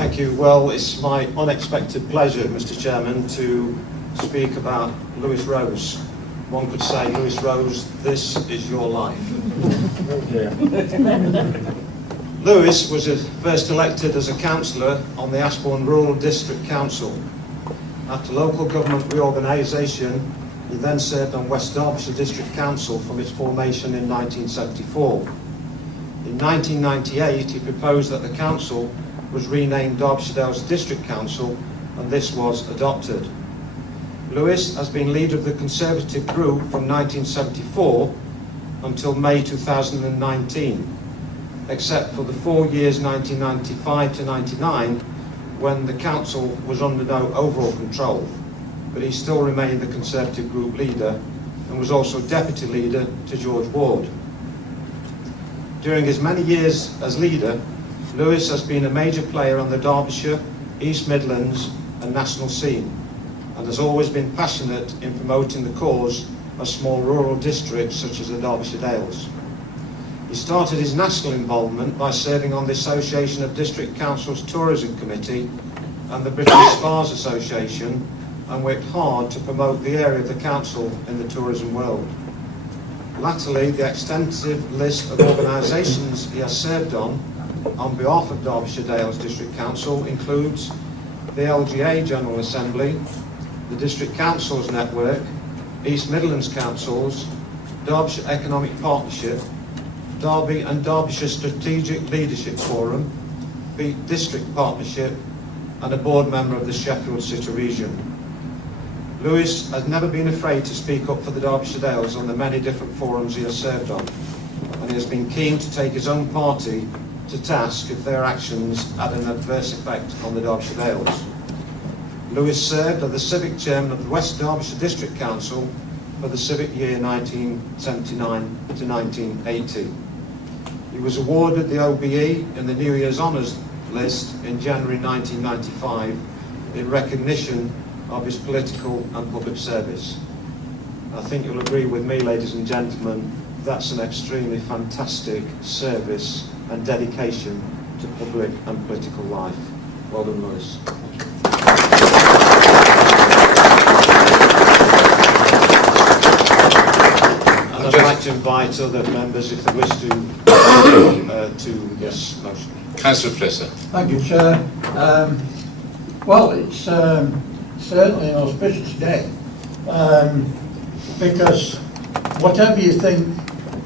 Thank you. Well, it's my unexpected pleasure, Mr. Chairman, to speak about Lewis Rose. One could say, Lewis Rose, this is your life. Lewis was first elected as a councillor on the Ashbourne Rural District Council. After Local Government Reorganisation, he then served on West Derbyshire District Council from its formation in 1974. In 1998, he proposed that the council was renamed Derbyshire Dales District Council, and this was adopted. Lewis has been leader of the Conservative group from 1974 until May 2019, except for the 4 years 1995 to 99 when the council was under no overall control, but he still remained the Conservative group leader and was also deputy leader to George Ward. During his many years as leader, Lewis has been a major player on the Derbyshire, East Midlands and national scene, and has always been passionate in promoting the cause of small rural districts such as the Derbyshire Dales. He started his national involvement by serving on the Association of District Councils Tourism Committee and the British Spas Association, and worked hard to promote the area of the council in the tourism world. Latterly, the extensive list of organisations he has served on behalf of Derbyshire Dales District Council includes the LGA General Assembly, the District Councils Network, East Midlands Councils, Derbyshire Economic Partnership, Derby and Derbyshire Strategic Leadership Forum, the District Partnership, and a board member of the Sheffield City Region. Lewis has never been afraid to speak up for the Derbyshire Dales on the many different forums he has served on, and he has been keen to take his own party to task if their actions had an adverse effect on the Derbyshire Dales. Lewis served as the civic chairman of the West Derbyshire District Council for the civic year 1979 to 1980. He was awarded the OBE in the New Year's Honours list in January 1995 in recognition of his political and public service. I think you'll agree with me, ladies and gentlemen, that's an extremely fantastic service and dedication to public and political life. Well done, Lewis. And I'd like to invite other members, if they wish to this motion. Councillor Flisser. Thank you, Chair. Well, it's certainly an auspicious day, because whatever you think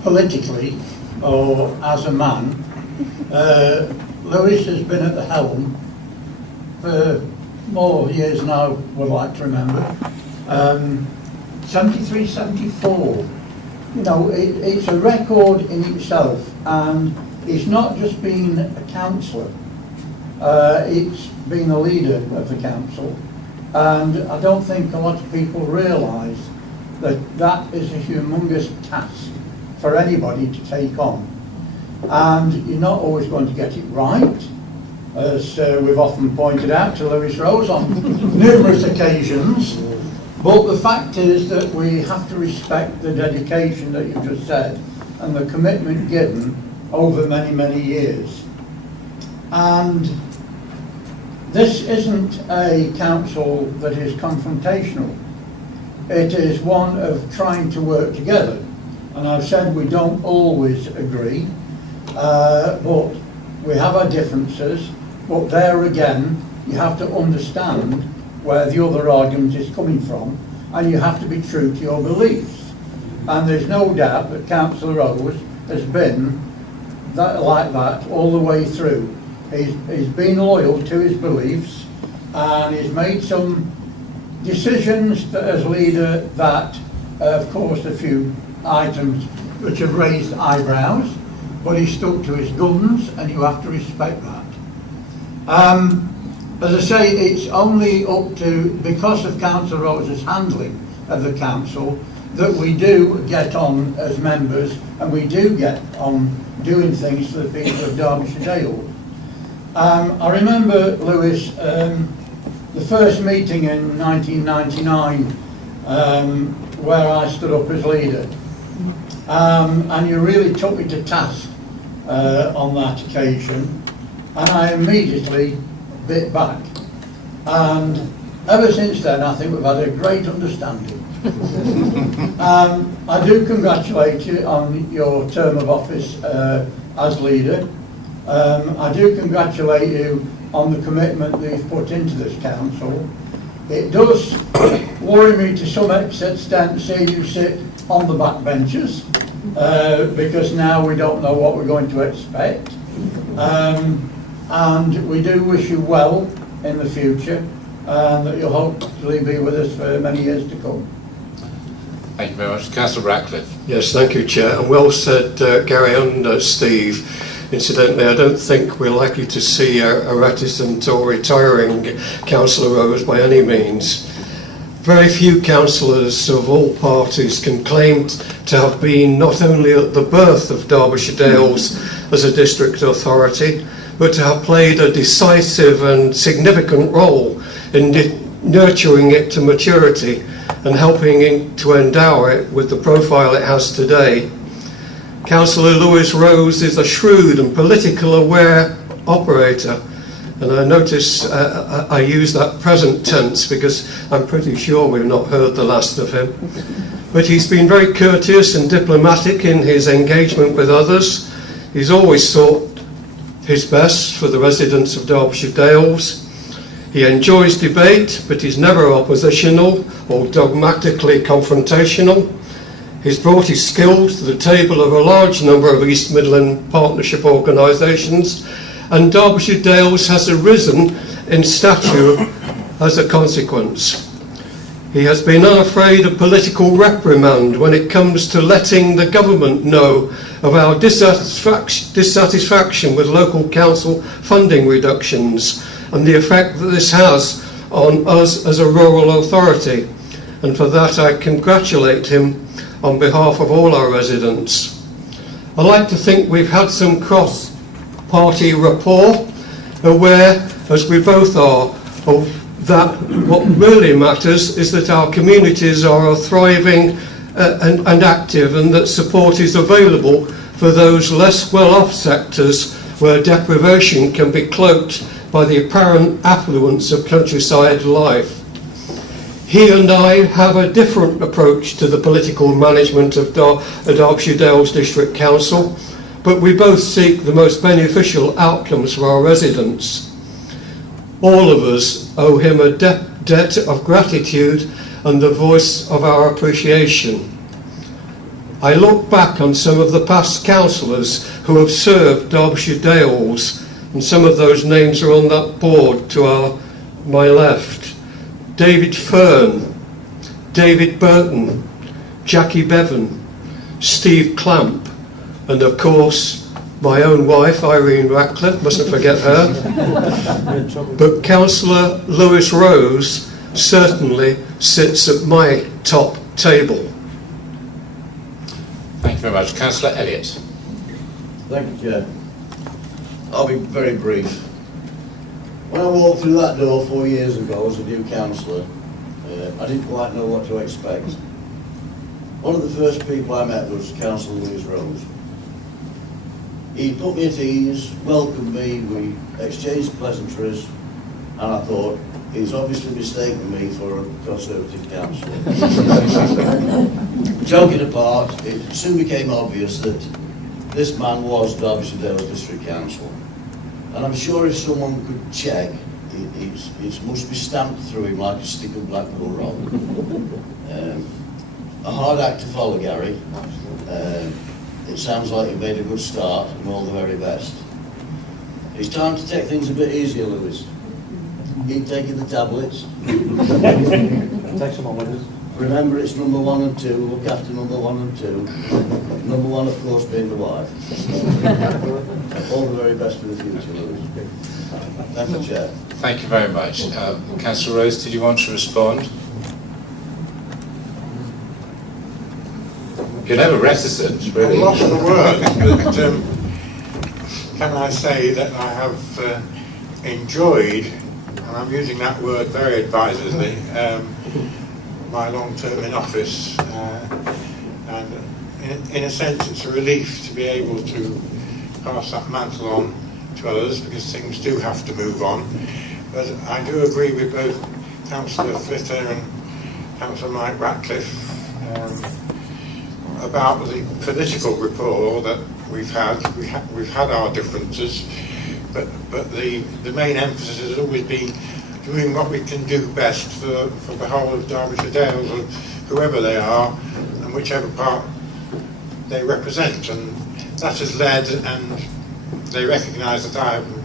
politically or as a man, Lewis has been at the helm for more years than I would like to remember. 73, 74. You know, it's a record in itself, and it's not just been a councillor, it's been a leader of the council, and I don't think a lot of people realise that that is a humongous task for anybody to take on, and you're not always going to get it right, as we've often pointed out to Lewis Rose on numerous occasions. But the fact is that we have to respect the dedication that you've just said and the commitment given over many, many years. And this isn't a council that is confrontational. It is one of trying to work together. And I've said we don't always agree, but we have our differences. But there again, you have to understand where the other argument is coming from, and you have to be true to your beliefs. And there's no doubt that Councillor Rose has been like that all the way through. He's been loyal to his beliefs, and he's made some decisions as leader that have caused a few items which have raised eyebrows, but he stuck to his guns, and you have to respect that. As I say, it's only up to, because of Councillor Rose's handling of the council, that we do get on as members, and we do get on doing things for the people of Derbyshire Dales. I remember, Lewis, the first meeting in 1999 where I stood up as leader, and you really took me to task on that occasion, and I immediately bit back. And ever since then, I think we've had a great understanding. I do congratulate you on your term of office as leader. I do congratulate you on the commitment that you've put into this council. It does worry me to some extent to see you sit on the back benches, because now we don't know what we're going to expect. And we do wish you well in the future, and that you'll hopefully be with us for many years to come. Thank you very much. Councillor Ratcliffe. Yes, thank you, Chair. And well said, Gary and Steve. Incidentally, I don't think we're likely to see a reticent or retiring Councillor Rose by any means. Very few councillors of all parties can claim to have been not only at the birth of Derbyshire Dales as a district authority, but to have played a decisive and significant role in nurturing it to maturity and helping it to endow it with the profile it has today. Councillor Lewis Rose is a shrewd and politically aware operator, and I notice I use that present tense because I'm pretty sure we've not heard the last of him. But he's been very courteous and diplomatic in his engagement with others. He's always sought his best for the residents of Derbyshire Dales. He enjoys debate, but he's never oppositional or dogmatically confrontational. He's brought his skills to the table of a large number of East Midland Partnership organisations, and Derbyshire Dales has arisen in stature as a consequence. He has been unafraid of political reprimand when it comes to letting the government know of our dissatisfaction with local council funding reductions and the effect that this has on us as a rural authority. And for that I congratulate him on behalf of all our residents. I like to think we've had some cross-party rapport, aware, as we both are, of that what really matters is that our communities are thriving and active, and that support is available for those less well-off sectors where deprivation can be cloaked by the apparent affluence of countryside life. He and I have a different approach to the political management of Derbyshire Dales District Council, but we both seek the most beneficial outcomes for our residents. All of us owe him a debt of gratitude and the voice of our appreciation. I look back on some of the past councillors who have served Derbyshire Dales, and some of those names are on that board to my left. David Fern, David Burton, Jackie Bevan, Steve Clamp, and of course my own wife Irene Ratcliffe, mustn't forget her. But Councillor Lewis Rose certainly sits at my top table. Thank you very much. Councillor Elliott. Thank you, Chair. I'll be very brief. When I walked through that door 4 years ago as a new councillor, I didn't quite know what to expect. One of the first people I met was Councillor Lewis Rose. He put me at ease, welcomed me, we exchanged pleasantries, and I thought, he's obviously mistaken me for a Conservative councillor. Joking apart, it soon became obvious that this man was Derbyshire Dales District Council. And I'm sure if someone could check, it must be stamped through him like a stick of Blackpool roll. A hard act to follow, Gary. It sounds like you've made a good start, and all the very best. It's time to take things a bit easier, Lewis. Keep taking the tablets. Take some on with us. Remember, it's number 1 and 2. Look after number 1 and 2. Number 1, of course, being the wife. All the very best for the future, Lewis. Thank you, Chair. Thank you very much. Councillor Rose, did you want to respond? You're never reticent, really. I'm lost for words, but can I say that I have enjoyed, and I'm using that word very advisedly, my long term in office, and in a sense it's a relief to be able to pass that mantle on to others, because things do have to move on, But I do agree with both Councillor Flitter and Councillor Mike Ratcliffe about the political rapport that we've had. We've had our differences, but the main emphasis has always been doing what we can do best for the whole of Derbyshire Dales, or whoever they are, and whichever part they represent. And that has led, and they recognise that I have made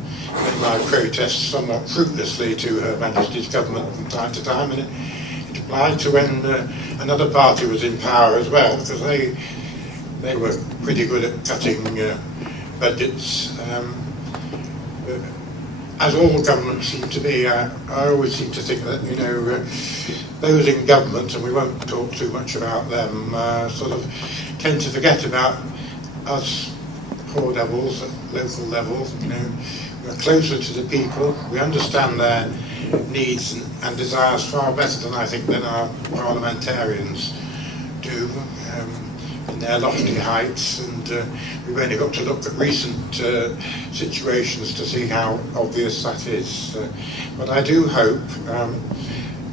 my protests somewhat fruitlessly to Her Majesty's government from time to time, and it applied to when another party was in power as well, because they were pretty good at cutting budgets. As all governments seem to be, I always seem to think that, those in government, and we won't talk too much about them, sort of tend to forget about us poor devils at local level. We're closer to the people, we understand their needs and desires far better than I think than our parliamentarians do in their lofty heights, and we've only got to look at recent situations to see how obvious that is. But I do hope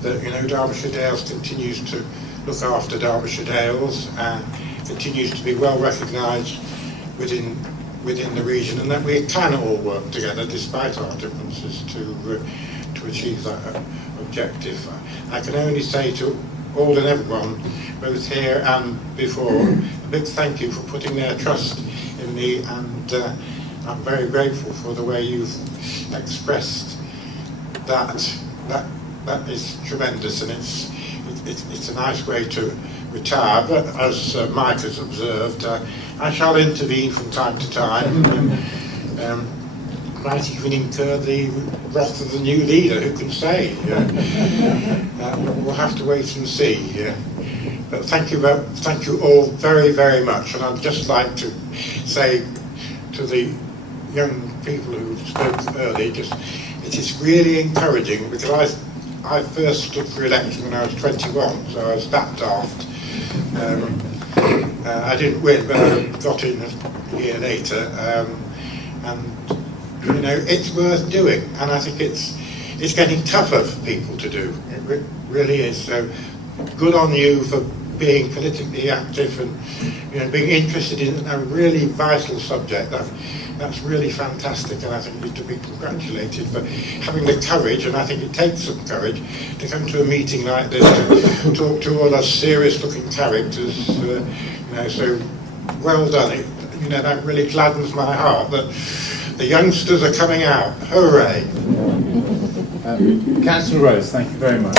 that Derbyshire Dales continues to look after Derbyshire Dales and continues to be well recognised within the region, and that we can all work together despite our differences to achieve that objective. I can only say to all and everyone, both here and before, a big thank you for putting their trust in me, and I'm very grateful for the way you've expressed that. That is tremendous, and it's a nice way to retire. But as Mike has observed, I shall intervene from time to time, might even incur the wrath of the new leader, who can say? We'll have to wait and see. But thank you all very, very much. And I'd just like to say to the young people who spoke earlier, it is really encouraging, because I first stood for election when I was 21, so I was that daft. I didn't win, but I got in a year later, and it's worth doing, and I think it's getting tougher for people to do. It really is. So good on you for being politically active and being interested in a really vital subject. That's really fantastic, and I think you need to be congratulated for having the courage, and I think it takes some courage to come to a meeting like this to talk to all us serious-looking characters. So well done. That really gladdens my heart that the youngsters are coming out. Hooray! Councillor Rose, thank you very much.